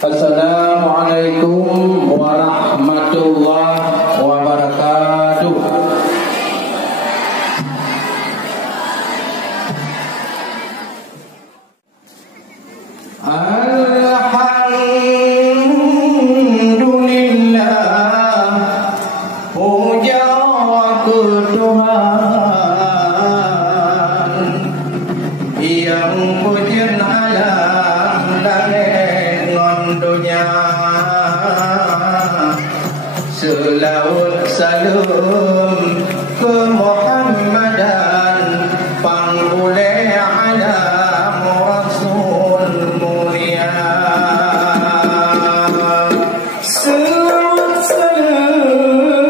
Assalamualaikum warahmatullahi wabarakatuh. Alhamdulillah, puja ke Tuhan yang pujian alam langit non dunia. Selawat salam ke Muhammadan, panggulai alam Rasul mulia. Selawat salam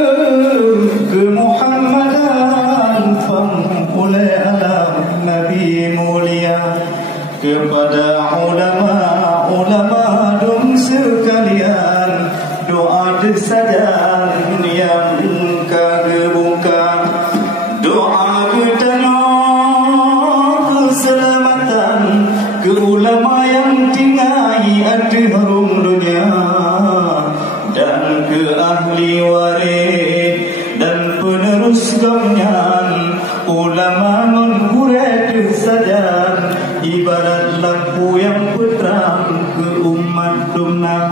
ke Muhammadan, panggulai alam Nabi mulia. Kepada ulama-ulama dum sekalian, doa desadan yang kagebuka, doa ketana keselamatan ke ulama yang tinggai ada harum dunia, dan ke ahli waris dan penerus gamnyan ulama menggurat desadan, ibarat lampu yang peterang ke umat dumna.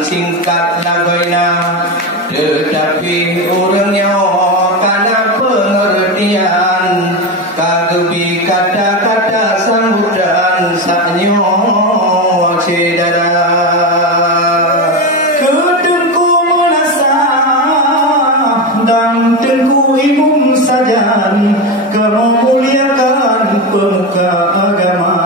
Singkat lagoina, tetapi orangnya karena pengertian, kagebi kata-kata sambutan saknyo cedera. Kedengku menasah dan tengku imum sajan, kemuliakan pemuka agama.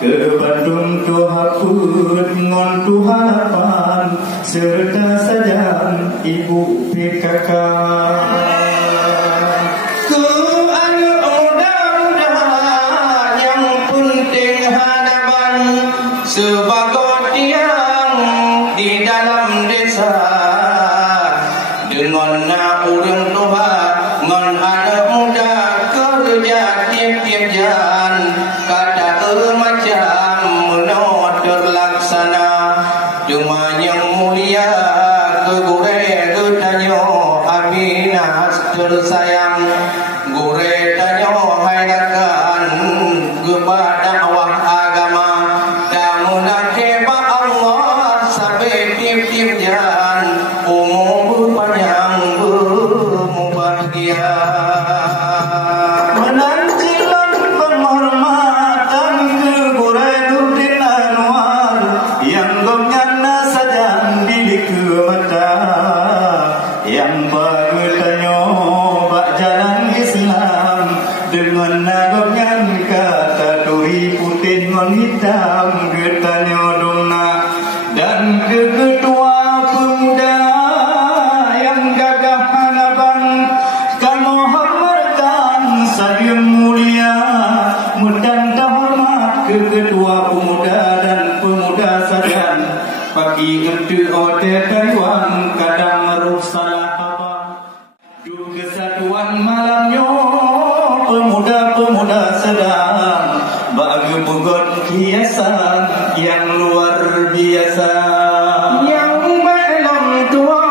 Ke Bandung Tuhapun ngon Tuhanapan, serta sajan ibu PKK. Ke anak muda-muda yang penting hadapan, sebagai tiang di dalam desa, dengan nak urang tua ngon anak muda kerja tiap-tiap jalan, kata macam menot terlaksana. Cuma yang mulia kegure getanyo abinas tersayang, gure tanyo hainakan kepada awak agama, namun akeba Allah sampai tiap-tiap jalan, umur panjang bermubahagia. Menantilan penghormatan ke gure Nurdin Anwar, yang gomnyana sajan bilik ke mata, yang bagetanyo bak jalan Islam, dengan nagomnyan kata duri putih ngon hitam getanyo dumna. Dan ke ketua pemuda yang gagah hanaban, kamu hormatkan saya mulia, mudan terhormat ke ketua pemuda dan pemuda sajan, pagi ertu hotel Taiwan kadang meruh salah apa. Du kesatuan malamnya pemuda-pemuda sedang, bagi pegot hiasan yang luar biasa. Yang belum tua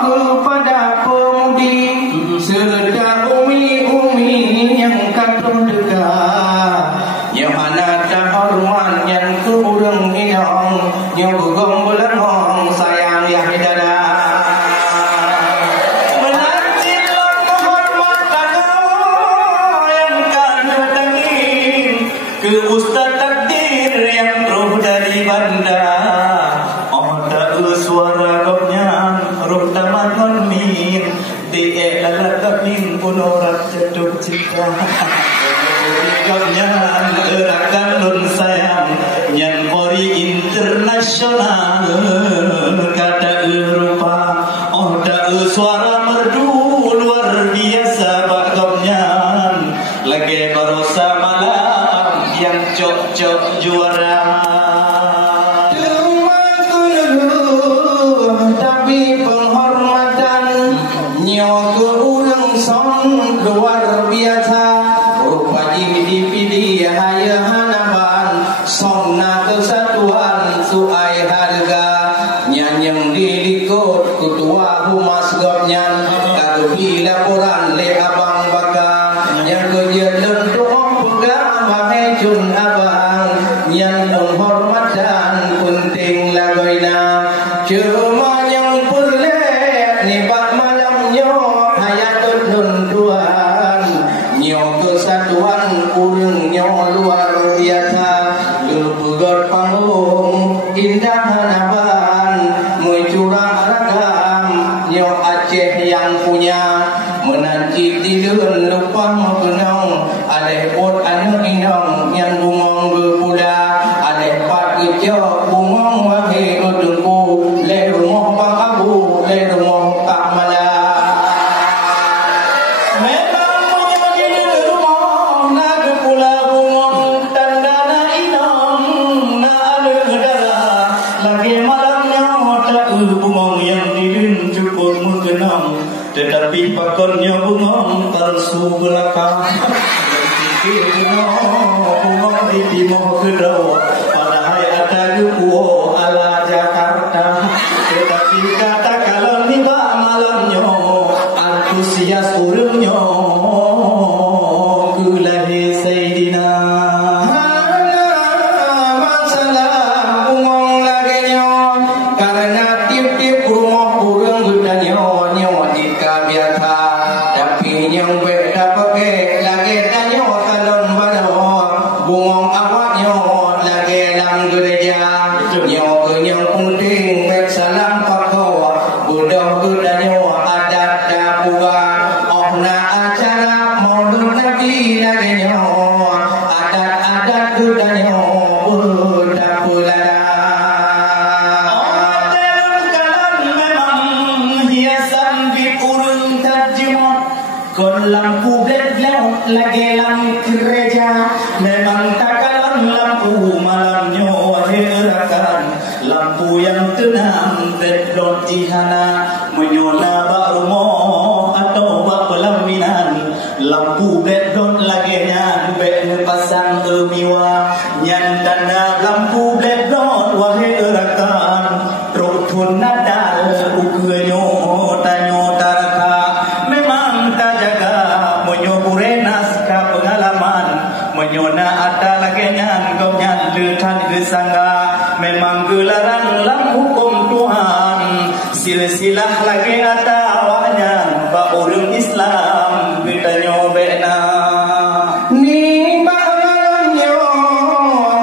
kepada pemudi, serta umi-umi yang katong dekat, yang mana terhormat yang kurang minong, yang gugong bulan hong sayang yang dada. Menantilah kehormatan yang kami tangin, ke Ustaz takdir yang roh dari bandar. Oh tak suara gopnya roh taman min, di lalat kapin punorat jatuh cinta. pesona kata rupa oh tak suara merdu luar biasa bagomnya lagi barosa malam yang cok-cok juara tapi penghormatan nyoke urang son luar biasa rupa dipilih haya hanaban sonna kesatuan suai harga nyanyeng dilikut kutua humas gopnyan kadupi laporan le abang baka yang kerja lentuk pegang mahejun abang yang penghormatan penting lagoina cuma yang perlet nibat malamnya hayatun lunduan nyo kesatuan urangnya luar biasa lepegot panggung indah hanaban mencurah ragam nyo Aceh yang punya menanti tidur lupa mengenang aleh pot anak inang yang bungong berpula aleh pat kejauh bungong wahai udungku le rumah bang abu le rumah tak malam memang punya di rumah nak pula bungong tanda na inang na ada darah lagi malamnya tak bungong yang didin cukup mengenang tetapi pakarnya bungong palsu belakang dan fikir bungong di timur kedau padahal ada duo ala Jakarta tetapi kata kalau niba malamnya antusias urangnya kulahi Sayyidina masalah bungong lagi karena tip-tip rumah urang gedanya nyo di kabiata tapi yang beda pakai lagi danyo kalon bado bungong awaknya lagi lang gereja nyo kenyang penting bek salam pakau budak gedanyo adat dapua oh na acara maulud nabi lagi nyo adat-adat gedanyo budak pulada kon lampu bedlaut lagi langit gereja memang takalan lampu malamnya herakan lampu yang tenang bedlaut ihana menyona bak rumah atau bak pelaminan lampu bedlaut lagi nyan bek pasang emiwa nyan tanda lampu bedlaut wahai herakan rotun nadal ukenyo tanyo taraka memang tak jaga menyobure naskah pengalaman menyona ada lagi nyan kau nyan letan kesangga memang gelaran dalam hukum Tuhan silsilah lagi ada awaknya ba orang Islam kita nyobena ni malamnya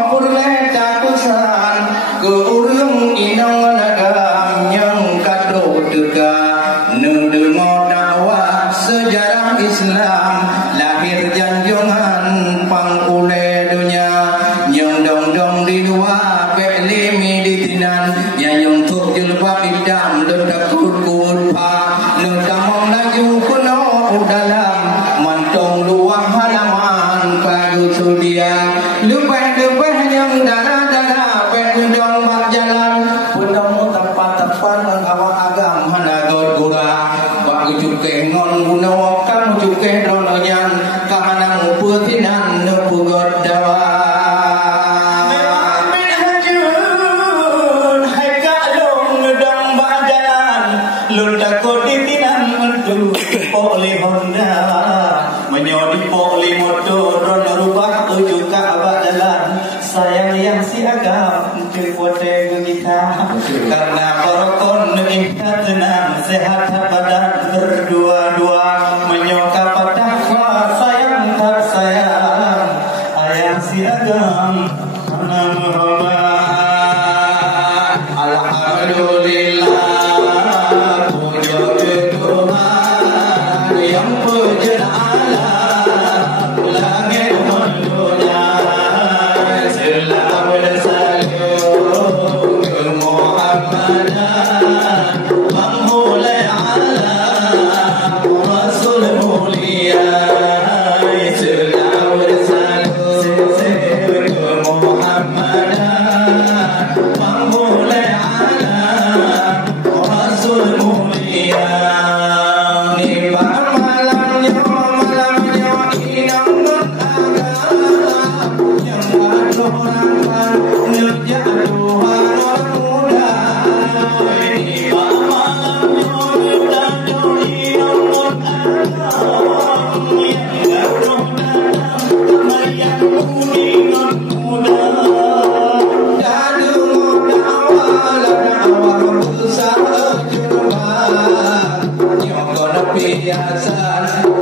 purleta kusan ke urang inang nagam yang kado tega nendengo dakwah sejarah Islam lahir janjungan pangule dunia yang dong-dong di luar belimi di tinan yang tuk jilbab hitam dan takut-kut pa nentamong laju kuno dalam mantong luar halaman kayu sudia lepeh-lepeh yang darah-darah pendong bak jalan pendong tempat-tempat yang awak agam hanagot gura bak cuke ngon guno kamu cuke drononyan kahanang uputinan nepugot dawa oleh Honda menyodi oleh motor ron rubah ujuk ke abad jalan sayang yang siagam terpote kita karena barokon ikhlas tenang sehat badan berdua-dua menyoka takwa sayang tak sayang ayang siagam karena muhammad alhamdulillah puja Tuhan yang puja Allah langit dunia selalu saling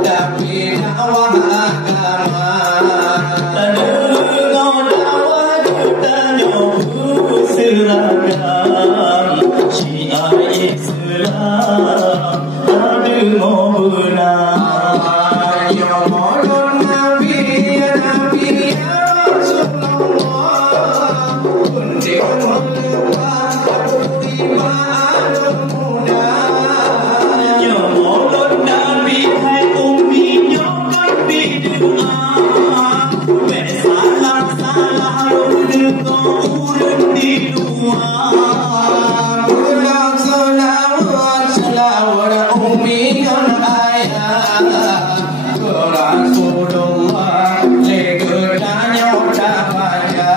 Tapi dakwah agama Dengar dakwah bertanya seragam Syiar Islam ada mau benar Ya Maulud Nabi ya Nabi ya Rasulullah Kunci melupas aku iman muda Ya Maulud Nabi hai umi nyokap bidua Salah dengar urut di luar Pulang selawat umi kan ayah Ke Rasulullah legedanya baca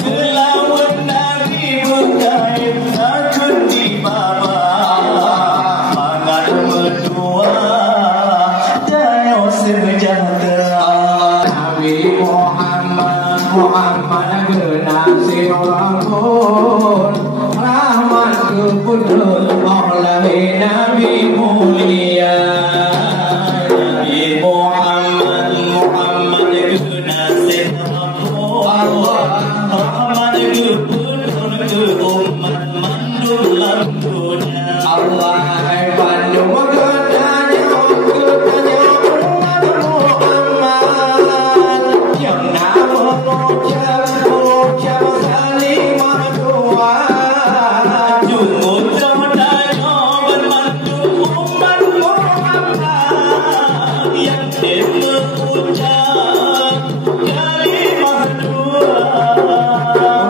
Selawat Nabi berkait takut di bawah Mangat berdua dan sejahtera Nabi Muhammad genasi orang rahmat kepudul Allah Nabi mulia Nabi Muhammad genasi Allah Muhammad kepudul ke umat mandulan dunia Allah pandu gedanya umat Muhammad yang nama ucap salimah doa Jumut ramadanya bermandu umat Muhammad yang mengucap kalimah dua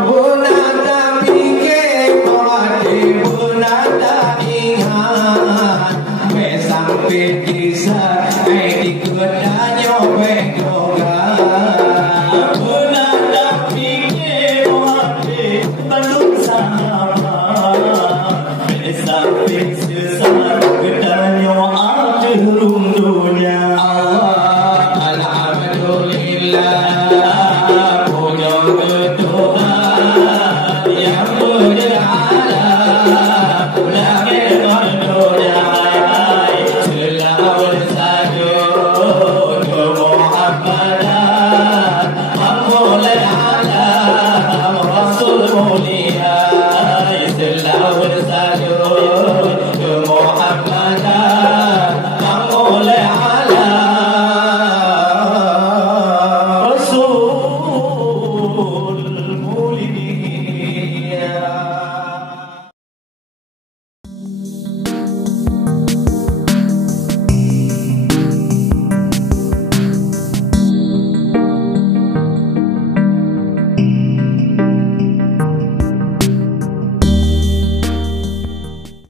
Bunata pikir pati bunata ingat Mesang pikisah di kedanya begogan Bunata fikir hati bandung sahabat Besar fikir